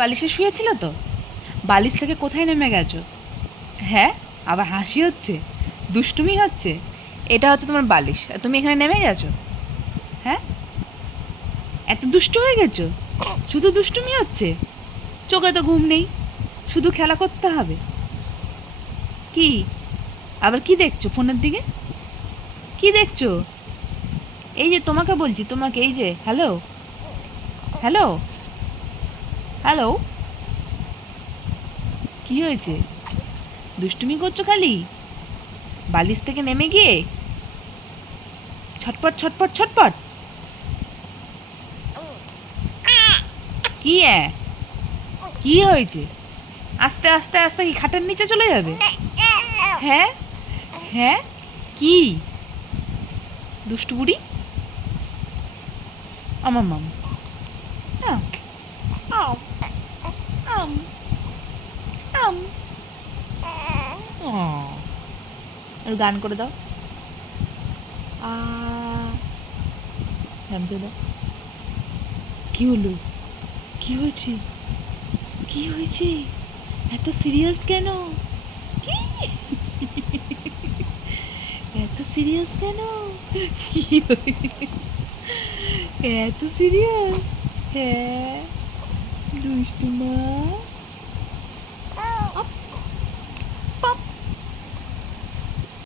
বালিশে শুয়েছিল তো, বালিশ থেকে কোথায় নেমে গেছো? হ্যাঁ, আবার হাসি হচ্ছে, দুষ্টুমি হচ্ছে। এটা হচ্ছে তোমার বালিশ, আর তুমি এখানে নেমে গেছো? হ্যাঁ, এত দুষ্টু হয়ে গেছো? শুধু দুষ্টুমি হচ্ছে, চোখে তো ঘুম নেই, শুধু খেলা করতে হবে। কি আবার কি দেখছো ফোনের দিকে? কি দেখছো? এই যে তোমাকে বলছি, তোমাকে, এই যে হ্যালো, হ্যালো, হ্যালো। কি হয়েছে? দুষ্টুমি করছো খালি বালিশ থেকে নেমে গিয়ে? ছটপট ছটপট ছটপট। কি কি হয়েছে? আস্তে আস্তে আস্তে কি খাটের নিচে চলে যাবে? হ্যাঁ, হ্যাঁ, কি দুষ্টু বুড়ি? আমার মাম, আম, আম, আম, আম। ও, আর গান করে দাও। আ, গান করে দাও। কি হলো? কি হয়েছে? কি হয়েছে? এত সিরিয়াস কেন? কি? এত সিরিয়াস কেন? কি এত সিরিয়াস? হ্যাঁ, দুষ্টু মা।